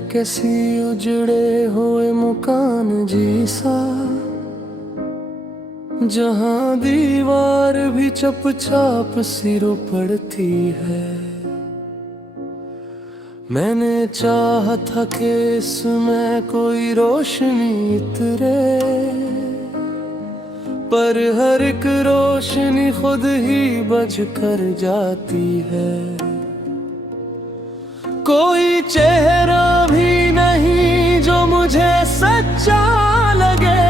कैसी उजड़े हुए मकान जैसा, जहां दीवार भी चुपचाप सिरों पड़ती है। मैंने चाहा था कि इसमें कोई रोशनी उतरे, पर हर एक रोशनी खुद ही बुझ कर जाती है। कोई चेहरा भी नहीं जो मुझे सच्चा लगे,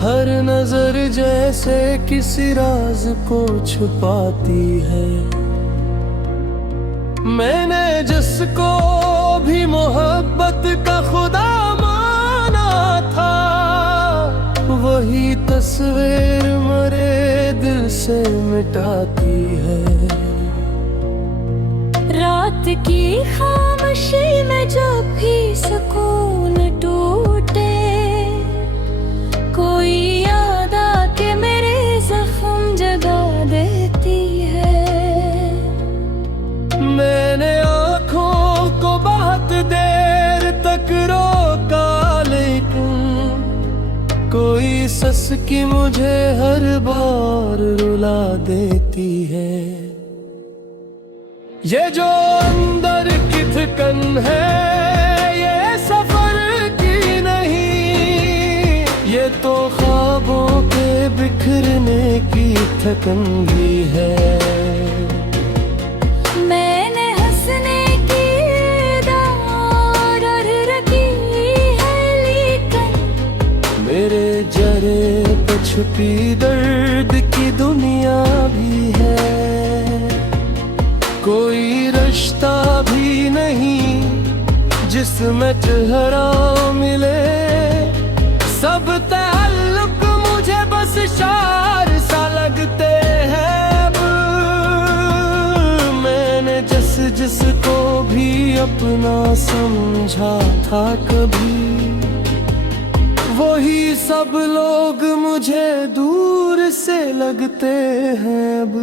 हर नजर जैसे किसी राज को छुपाती है। मैंने जिसको भी मोहब्बत का खुदा माना था, वही तस्वीर मरे दिल से मिटाती है। रात की खामोशी में जब भी सुकून टूटे, कोई याद आके मेरे जख्म जगा देती है। मैंने आँखों को बहुत देर तक रोका, लेकिन कोई सिसकी मुझे हर बार रुला देती है। ये जो अंदर की थकन है, ये सफर की नहीं, ये तो ख्वाबों के बिखरने की थकन भी है। मैंने हंसने की दार रखी है, लेकिन मेरे जरे पे छुपी दर्द की दुनिया भी है। कोई रिश्ता भी नहीं जिसमें चेहरा मिले, सब ताल्लुक मुझे बस शार सा लगते हैं। अब मैंने जिसको भी अपना समझा था कभी, वही सब लोग मुझे दूर से लगते हैं। अब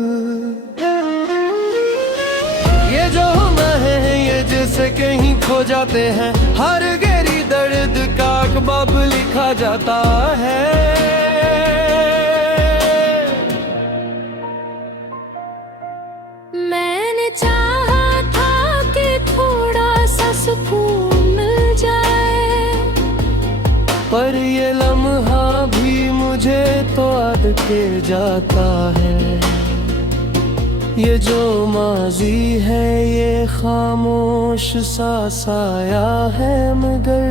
ये जो हम हैं, ये जैसे कहीं खो जाते हैं, हर गहरी दर्द का अखबार लिखा जाता है। मैंने चाहा था कि थोड़ा सा सुकून मिल जाए, पर ये लम्हा भी मुझे तो याद के जाता है। ये जो माजी है, ये खामोश सा साया है, मगर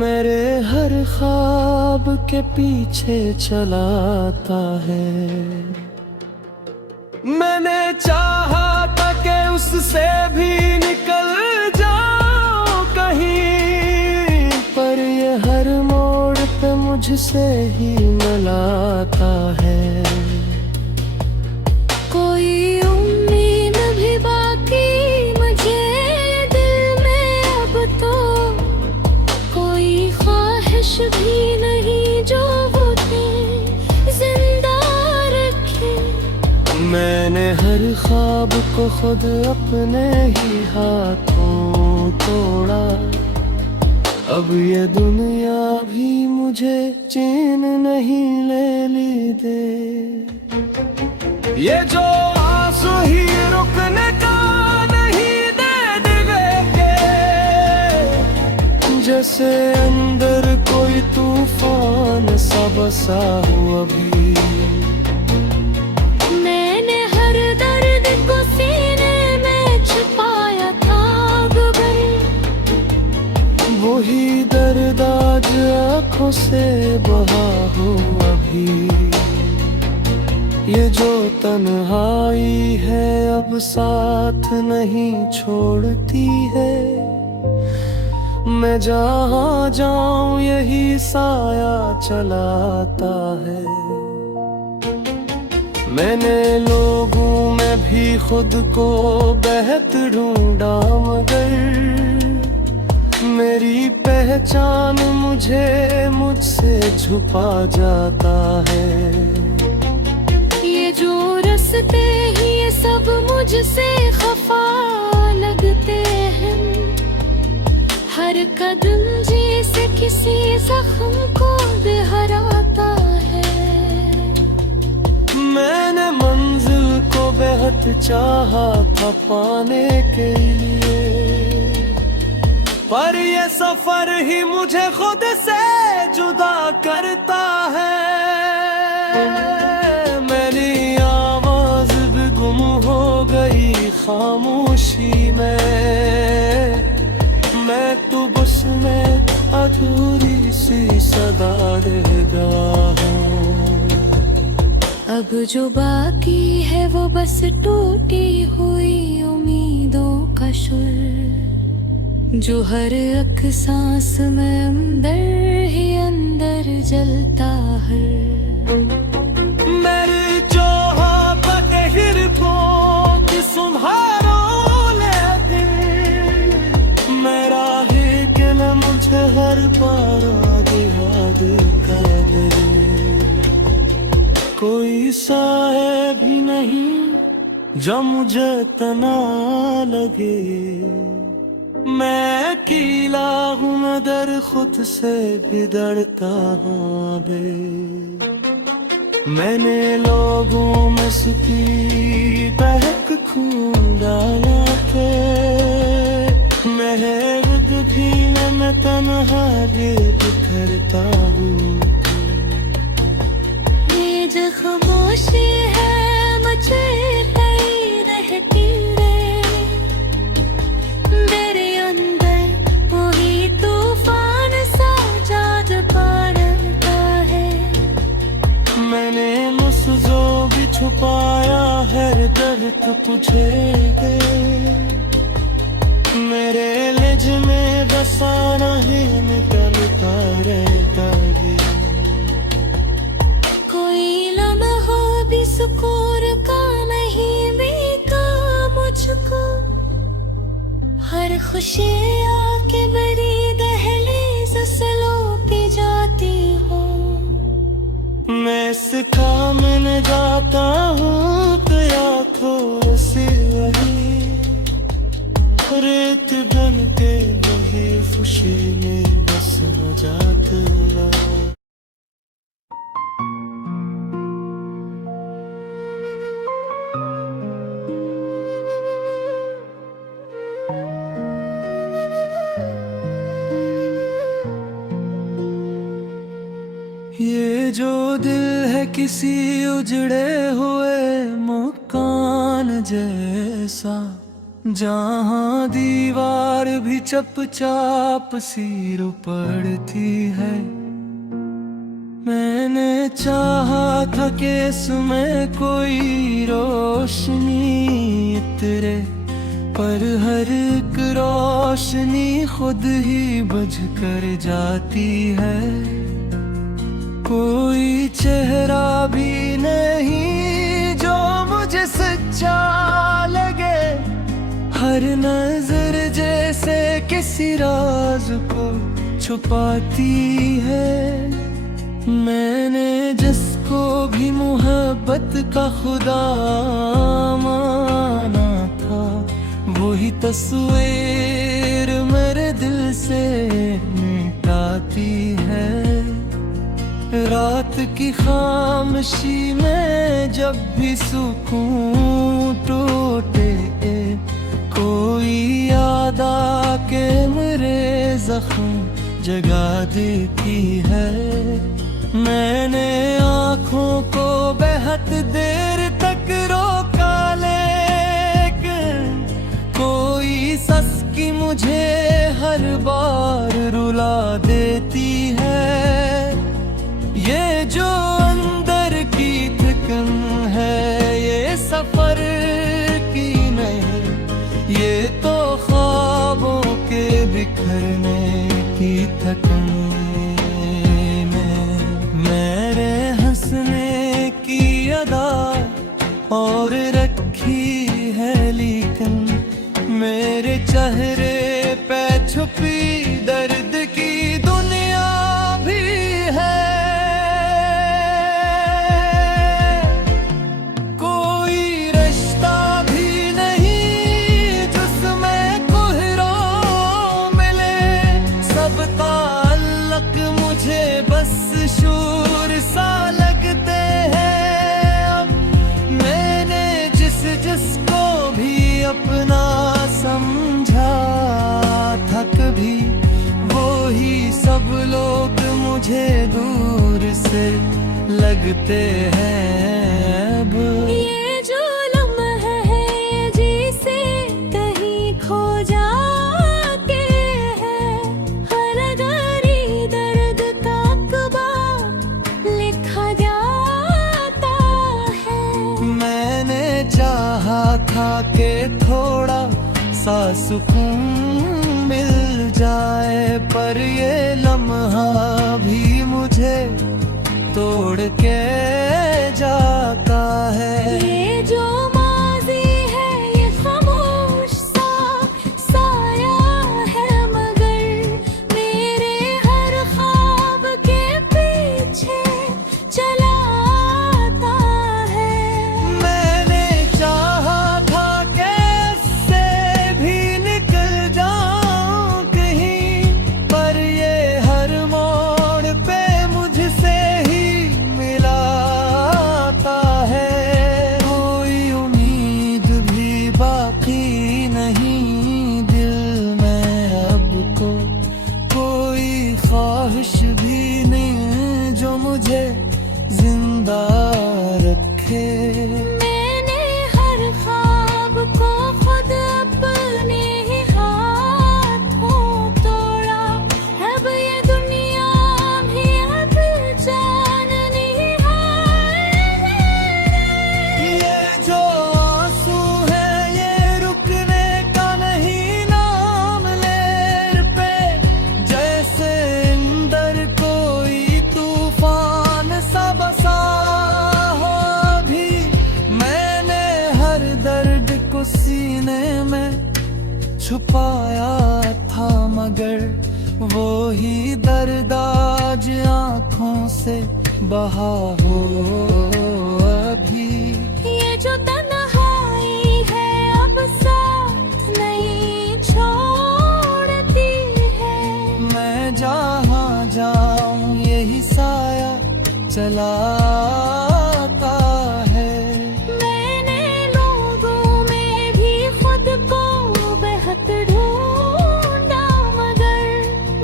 मेरे हर ख्वाब के पीछे चलाता है। मैंने चाहा था कि उससे भी निकल जाऊं कहीं, पर ये हर मोड़ पे मुझसे ही मिलाता है। कोई उम्मीद भी बाकी मुझे दिल में अब तो, कोई ख्वाहिश भी नहीं जो वो जिंदा रखे। मैंने हर ख्वाब को खुद अपने ही हाथों तोड़ा, अब ये दुनिया भी मुझे चैन नहीं ले दे। ये जो आंसू ही रुकने का नहीं दे के, जैसे अंदर कोई तूफान सा बसा हुआ अभी। मैंने हर दर्द को सीने में छुपाया था गगन, वही दर्द आज आँखों से बहा हो अभी। ये जो तन्हाई है अब साथ नहीं छोड़ती है, मैं जहाँ जाऊं यही साया चलाता है। मैंने लोगों में भी खुद को बेहद ढूंढा, मगर मेरी पहचान मुझसे छुपा जाता है। ये जो रस हंसते ही ये सब मुझसे खफा लगते हैं। हर कदम जैसे किसी जख्म को दोहराता है। मैंने मंजिल को बेहद चाहा था पाने के लिए, पर ये सफर ही मुझे खुद से जुदा करता है। मेरी आवाज भी गुम हो गई खामोशी में, मैं तो बस में अधूरी सी सदा रह गया हूँ। अब जो बाकी है वो बस टूटी हुई उम्मीदों का सुर, जो हर एक सांस में अंदर ही अंदर जलता है। मेरी चाहत को तुम्हारो लेकिन मेरा ही कि न मुझे हर बार याद करे। कोई साए भी नहीं जो मुझे तना लगे, मैं अकेला हूँ मगर खुद से भी डरता हूँ बे। मैंने लोगों में सुखी बहक खून डाला थे, महब भी न मैं तन्हा बिखरता हूँ। ये जो खामोशी है मुझे कई रहती रे, मेरे अंदर वही तूफान सा जाग पड़ता है। मैंने मुझसे भी छुपाया है दर्द तुझे दे, मेरे लिज में बसा नहीं निकलता रहता है। कोई लम्हा भी सुकून का नहीं मिलता मुझको, हर खुशी आके मेरी दहलीज से लौटी जाती हो। मैं सिखा मैंने जाता हूँ तो आँखों से वही रेत बन के वही खुशी में बस न जाता। ये जो दिल है किसी उजड़े हुए मकान जैसा, जहाँ दीवार भी चपचाप सी पड़ती है। मैंने चाहा था कि इसमें कोई रोशनी उतरे, पर हर एक रोशनी खुद ही बुझ कर जाती है। कोई चेहरा भी नहीं जो मुझे सच्चा लगे, हर नजर जैसे किसी राज को छुपाती है। मैंने जिसको भी मोहब्बत का खुदा माना था, वही तस्वीर मेरे दिल से मिटाती है। रात की खामोशी में जब भी सुकून टूटे, कोई याद आके मेरे जख्म जगा देती है। मैंने आँखों को बेहद देर तक रोका, लेकिन कोई सस्की मुझे हर बार रुला देती है। ये जो अंदर की थकन है ये सफर की नहीं, ये तो ख्वाबों के बिखरने की थकन में। मेरे हंसने की अदा और रखी है, लेकिन मेरे चेहरे पे छुपी दर्द की दुनिया भी है। कोई मंशूर सा लगते हैं अब। मैंने जिसको भी अपना समझा था कभी, वो ही सब लोग मुझे दूर से लगते हैं अब। ये जो लम्हा है जिसे कहीं खो जाते हैं, हर गरी दर्द का अखबार लिखा जाता है। मैंने चाहा था कि थोड़ा सा सुकून मिल जाए, पर ये लम्हा भी मुझे तोड़ के जाता है। ये जो माज़ी है ये खामोश सा साया है, मगर मेरे हर ख्वाब के पीछे चला आता है। मैंने चाहा था कि इससे भी निकल जाऊं कहीं, पर ये हर मोड़ पे मुझसे ही मिलाता है। कोई उम्मीद भी बाकी नहीं दिल में अब को, कोई ख्वाहिश भी नहीं जो मुझे जिंदा रखे। मैंने हर ख्वाब को खुद अपने ही हाथों तोड़ा, अब ये दुनिया भी अब जान नहीं है। ये जो आंसू है ये रुकने का नहीं नाम लेर पे, जैसे अंदर कोई तूफान सा बसा हो भी। मैंने हर दर्द को सीने में छुपाया था, मगर वो ही दर्द आज आँखों से बहा हो अभी। ये जो तन्हाई है अब साथ नहीं छोड़ती है। मैं जहाँ जाऊं यही साया चलाता है। मैंने लोगों में भी खुद को बेहद ढूंढा, मगर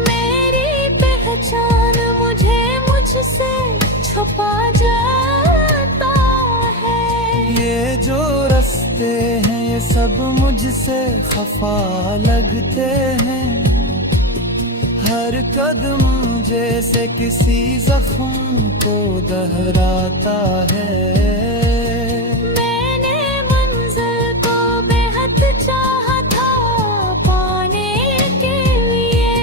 मेरी पहचान मुझे मुझसे छुपा जाता है। ये जो रास्ते हैं ये सब मुझसे खफा लगते हैं, हर कदम जैसे किसी जख्म को दोहराता है। मैंने मंजिल को बेहद चाहा था पाने के लिए,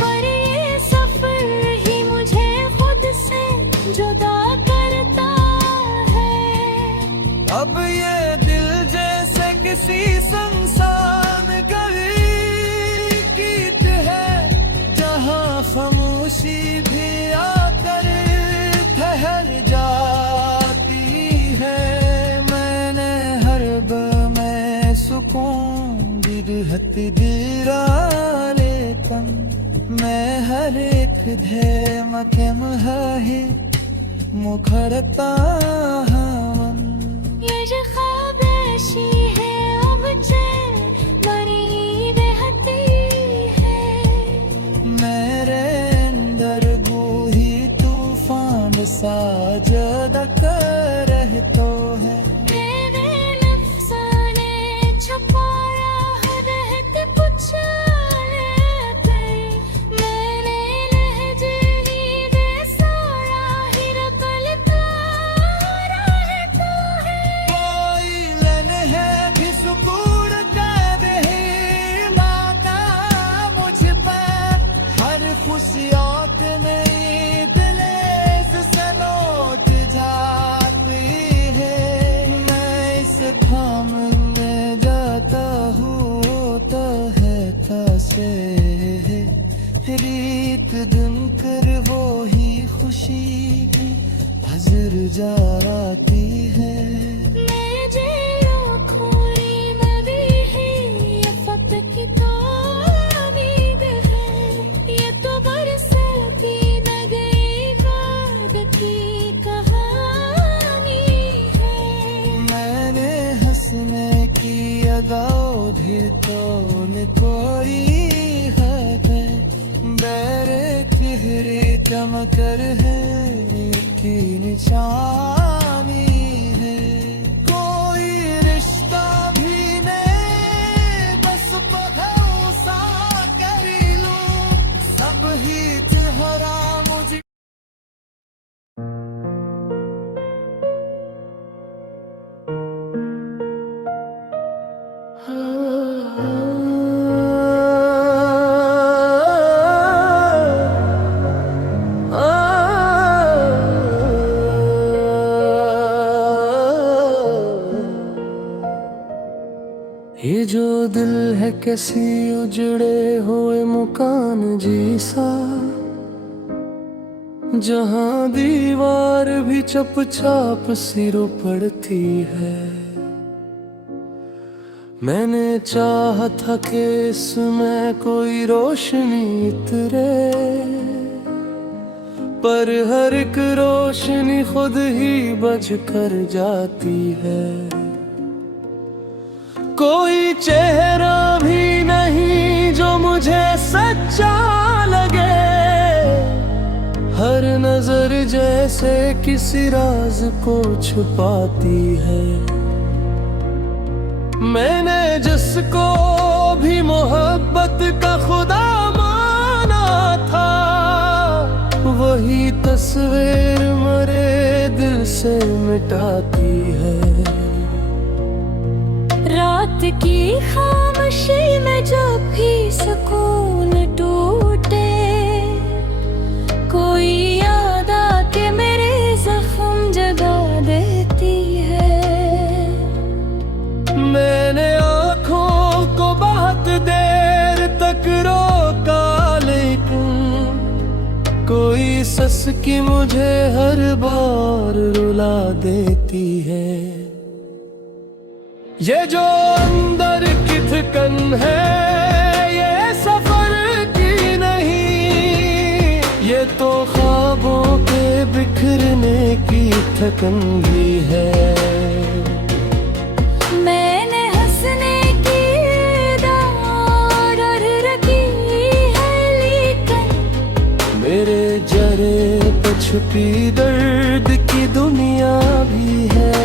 पर ये सफर ही मुझे खुद से जुदा करता है। अब ये दिल जैसे किसी संसान गली कीट है, जहाँ खामोशी भी आकर ठहर जाती है। मैंने हर में सुकून दिरहत दिरा लेकन, मैं हर एक धेम केम है मुखरता हमन। ये जो ख्वाबशी है अब चैन बनी बेहती है। मेरे अंदर वो ही तूफान सा जदक रहतो है। मेरे नफ्साने छुपाया हर रहत पुछाले पे, मैंने लहजे ही बेसारा ही रकलता रहता है। कोई लन है भी सुकून का दही लाता मुझ पर, हर खुशियों में दिलेस से लौट जाती है। मैं इस थाम में जाता हूँ तो है तासे रीत दिन कर वो ही खुशी की हजर जा आती है। मैं जेलो खोरी नबी है, ये फत की तारीद है। ये तो बरसती न गई तो में कोई है मेरे चेहरे चमकर है की निशानी है कोई रिश्ता भी नहीं बस भरोसा कर लूं सब ही चेहरा मुझे ये जो दिल है कैसी उजड़े हुए मकान जैसा जहां दीवार भी चुपचाप सिरों पड़ती है मैंने चाहा था कि इसमें कोई रोशनी उतरे पर हर एक रोशनी खुद ही बुझ कर जाती है कोई चेहरा भी नहीं जो मुझे सच्चा लगे हर नजर जैसे किसी राज को छुपाती है मैंने जिसको भी मोहब्बत का खुदा माना था वही तस्वीर मेरे दिल से मिटाती है रात की खामोशी में जब भी सुकून टूटे कोई याद आके मेरे जख्म जगा देती है मैंने आँखों को बहुत देर तक रोका लेकिन कोई सस्की मुझे हर बार रुला देती है ये जो अंदर की थकन है ये सफर की नहीं ये तो ख्वाबों के बिखरने की थकन भी है मैंने हंसने की दार रखी है लेकिन मेरे जरे पे छुपी दर्द की दुनिया भी है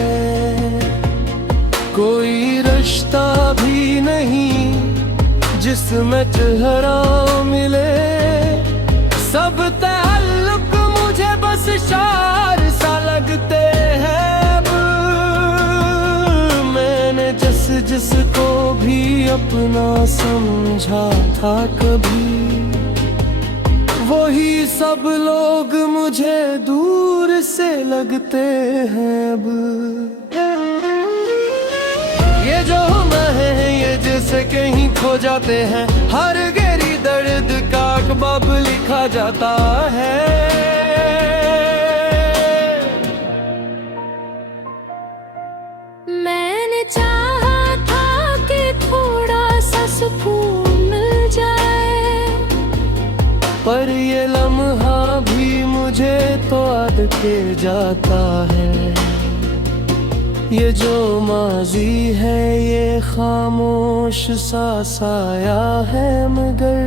कोई रिश्ता भी नहीं जिसमें चेहरा मिले सब ताल्लुक मुझे बस शार सा लगते हैं अब मैंने जिसको भी अपना समझा था कभी वही सब लोग मुझे दूर से लगते हैं अब ये जो मैं है ये जैसे कहीं खो जाते हैं हर गहरी दर्द का कबाब लिखा जाता है मैंने चाहा था कि थोड़ा सा सुकून मिल जाए पर ये लम्हा भी मुझे तो याद के जाता है ये जो माजी है ये खामोश सा साया है मगर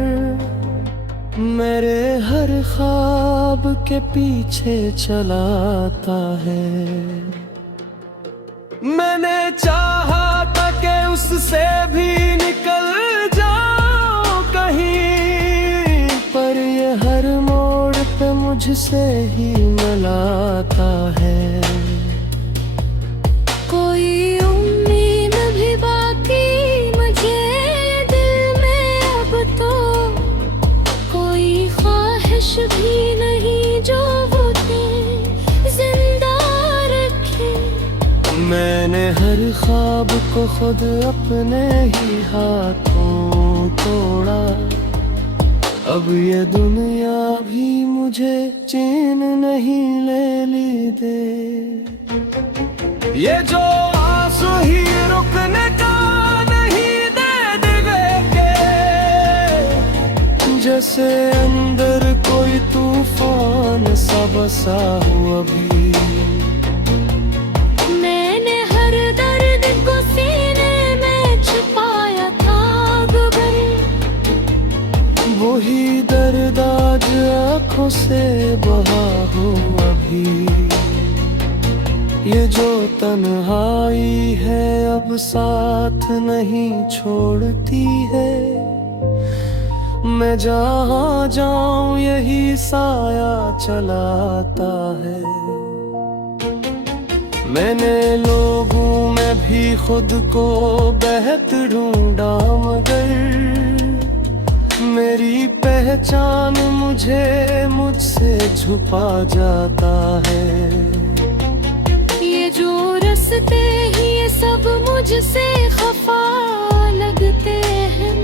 मेरे हर ख्वाब के पीछे चलाता है मैंने चाहा था कि उससे भी निकल जाऊं कहीं पर ये हर मोड़ पे मुझसे ही मिलाता है कोई उम्मीद भी बाकी मुझे दिल में अब तो कोई ख्वाहिश भी नहीं जो वो जिंदा रखे मैंने हर ख्वाब को खुद अपने ही हाथों तोड़ा अब ये दुनिया भी मुझे चैन नहीं ले दे ये जो आंसू ही रुकने का नहीं दे के जैसे अंदर कोई तूफान सा बसा हुआ अभी मैंने हर दर्द को सीने में छुपाया था ही दर्द आज आँखों से बहा हो अभी। ये जो तन्हाई है अब साथ नहीं छोड़ती है। मैं जहाँ जाऊं यही साया चलाता है। मैंने लोगों में भी खुद को बेहद ढूंढा मगर मेरी पहचान मुझसे छुपा जाता है। ये जो रस्ते ही ये सब मुझसे खफा लगते हैं।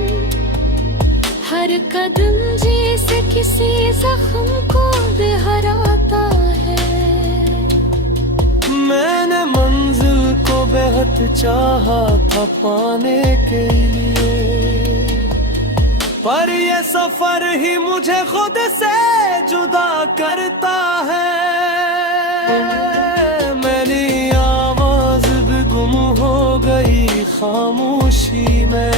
हर कदम जैसे किसी जख्म को दोहराता है। मैंने मंजिल को बेहद चाहा था पाने के लिए, पर ये सफर ही मुझे खुद से जुदा करता है। मेरी आवाज भी गुम हो गई खामोशी में।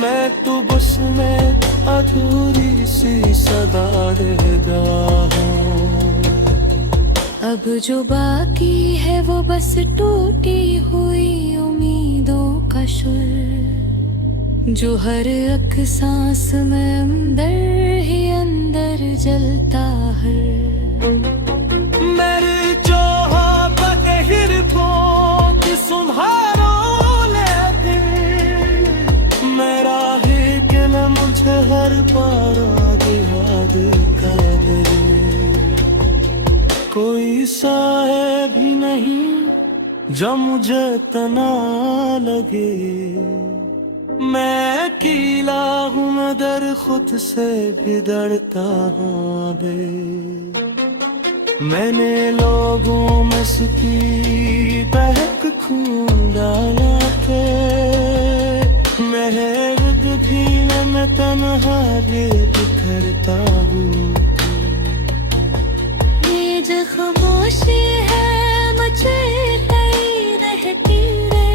मैं तो बस में अधूरी सी सदा रह गया हूँ। अब जो बाकी है वो बस टूटी हुई उम्मीदों का सुर, जो हर एक सांस में अंदर ही अंदर जलता है। मेरी चाहत कहर को कि संभालो लेकिन मेरा है कि न मुझे हर पार याद कर दे। कोई साहिब भी नहीं जो मुझे तना लगे। मैं अकेला हूँ मगर खुद से भी डरता हूँ बे। मैंने लोगों में सकी बहक खून डाला थे। महक भी न मैं तन्हा बिखरता हूँ। ये जो खामोशी है मुझे कहीं रहती रे।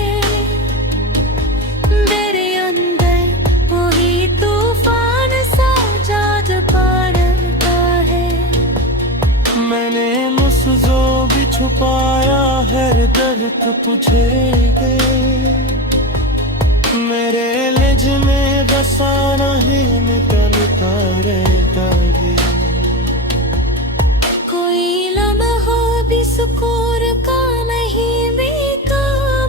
मेरे अंदर वही तूफान सा जाग पड़ता है। मैंने मुझसे भी छुपाया है दर्द तुझे दे। मेरे लिज में बसा नहीं निकलता रहता है। कोई लम्हा भी सुकून का नहीं मिलता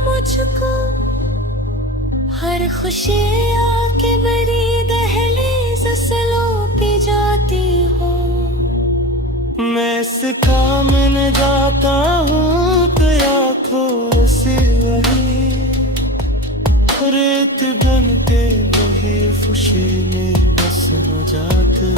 मुझको। हर खुशी आके बड़ी दहलीज सलोपी जाती हो। मैं इस काम में जाता हूँ तो आँखों से वही रेत बन के वही खुशी में बस न जाता।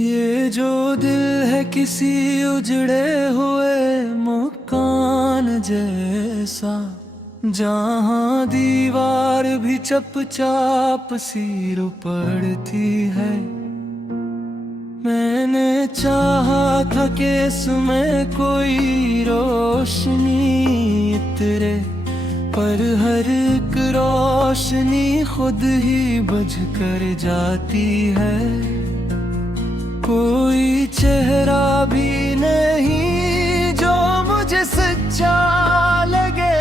ये जो दिल है किसी उजड़े हुए मकान जैसा, जहाँ दीवार भी चपचाप सी पड़ती है। मैंने चाहा था कि इसमें कोई रोशनी इतरे, पर हर एक रोशनी खुद ही बुझ कर जाती है। कोई चेहरा भी नहीं जो मुझे सच्चा लगे।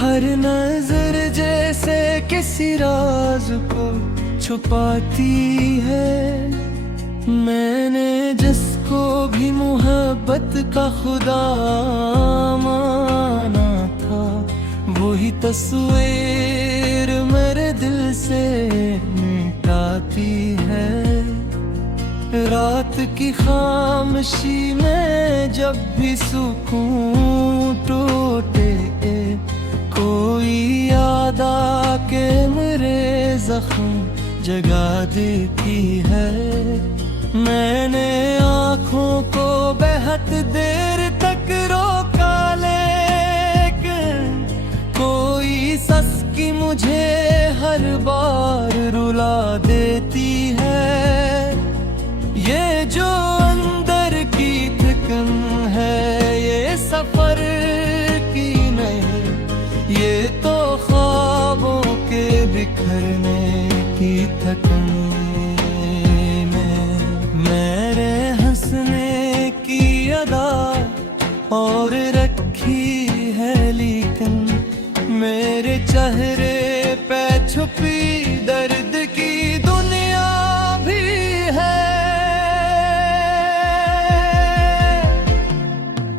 हर नजर जैसे किसी राज को छुपाती है। मैंने जिसको भी मोहब्बत का खुदा माना था, वही तस्वीर मेरे दिल से मिटाती है। रात की खामोशी में जब भी सुकून टूटे, कोई याद आके मेरे जख्म जगा देती है। मैंने आँखों को बेहद देर तक रोका, लेकिन कोई सस की मुझे हर बार रुला देती है। ये जो अंदर की थकन है ये सफर की नहीं, ये तो ख्वाबों के बिखरने की थकन में। मेरे हंसने की अदा और रखी है लेकिन मेरे चेहरे पे छुपी दर्द की दुनिया भी है।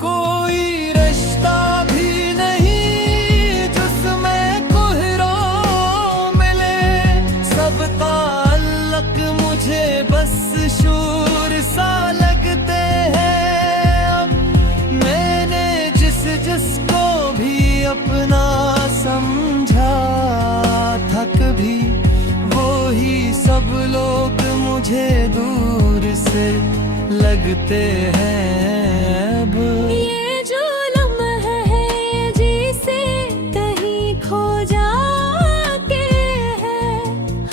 कोई रिश्ता भी नहीं जिसमें कोहराम मिले, सब ताल्लुक मुझे बस शूर सा लगते हैं। अब मैंने जिसको भी अपना समझा था कभी, वो ही सब लोग मुझे दूर से लगते हैं अब। ये जो लम्हा है जिसे कहीं खो जाके है,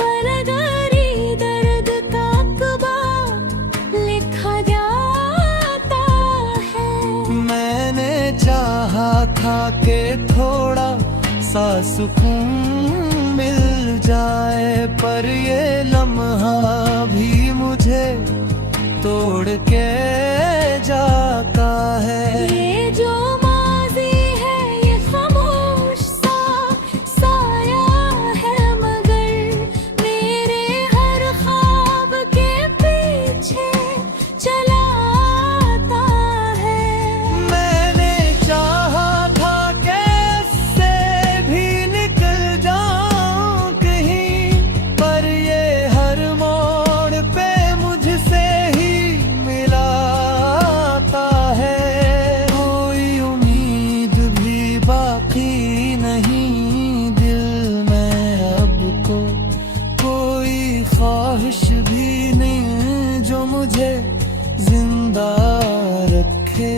हर गरी दर्द का अक़बा लिखा जाता है। मैंने चाहा था कि थोड़ा सा सुकून मिल जाए, पर ये लम्हा भी मुझे तोड़ के जाता है। ये जो माज़ी है ये खामोश सा साया है, मगर मेरे हर ख्वाब के पीछे चला आता है। मैंने चाहा था कि इससे भी निकल जाऊं कहीं, पर ये हर मोड़ पे मुझसे ही मिलाता है। कोई उम्मीद भी बाकी नहीं दिल में अब को, कोई ख्वाहिश भी नहीं जो मुझे जिंदा रखे।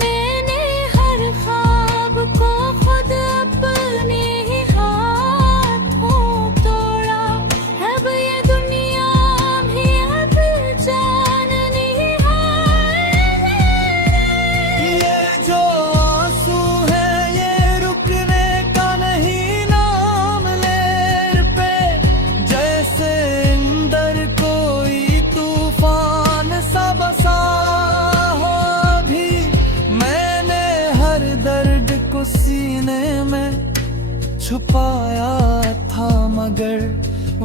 मैंने हर ख्वाब को खुद अपने ही हाथों तोड़ा, अब ये दुनिया भी अब जान नहीं है। ये जो आंसू है ये रुकने का नहीं नाम लेर पे, जैसे अंदर कोई तूफान सा बसा हो भी। मैंने हर दर्द को सीने में छुपाया था, मगर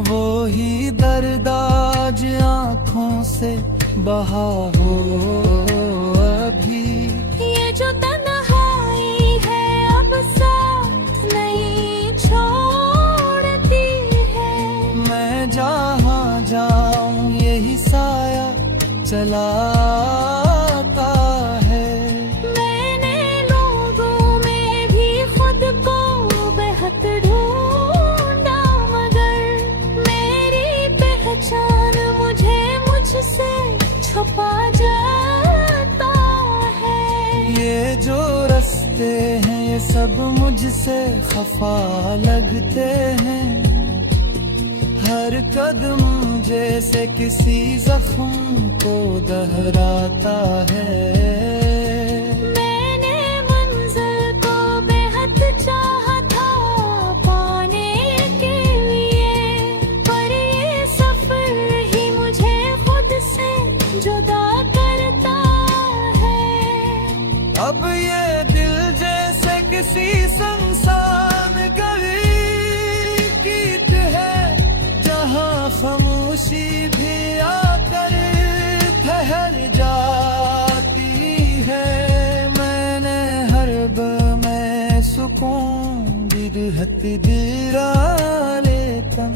वो ही दर्द आज आँखों से बहा हो अभी। ये जो तन्हाई है अब साथ नहीं छोड़ती है। मैं जहाँ जाऊं यही साया चलाता है। मैंने लोगों में भी खुद को बेहद ढूंढा, मगर मेरी पहचान मुझे मुझसे छुपा जाता है। ये जो रास्ते हैं ये सब मुझसे खफा लगते हैं, हर कदम जैसे किसी जख्म को दोहराता है। मैंने मंजिल को बेहद चाहा था पाने के लिए, पर ये सफर ही मुझे खुद से जुदा करता है। अब ये दिल जैसे किसी संसान गली कीट है, जहाँ खामोशी भी आकर ठहर जाती है। मैंने हर में सुकून बिरहत दिरा लेतम,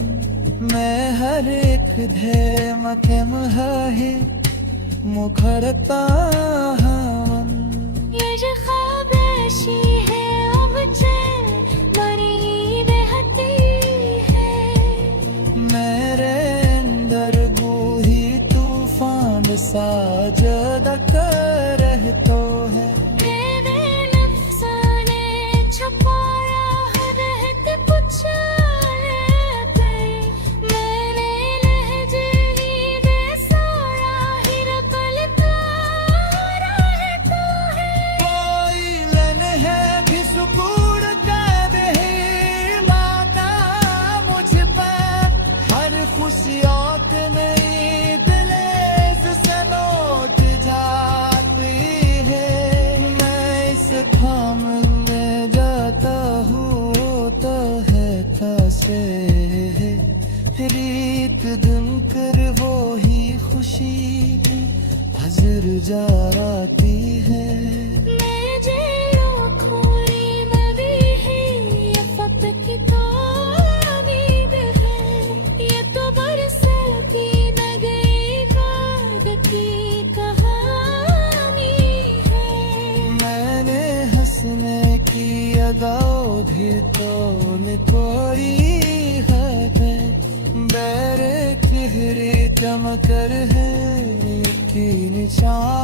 मैं हर एक धे मथम है मुखरता हम। ये जो ख्वाबशी है अब चैन बनी बेहती है। मेरे अंदर बूही तूफान सा जदक रहतो है। मेरे नफ्साने छुपाया है रहते कुछ लेते, मैं हाजिर जार आती है मैं जेलो खोरी नबी है ये फत की तारीफ है ये तो बरसती न गई बात की कहानी है मैंने हंसने की अदाओं भी तो न कोई है बैरे चेहरे चमकर है की निशान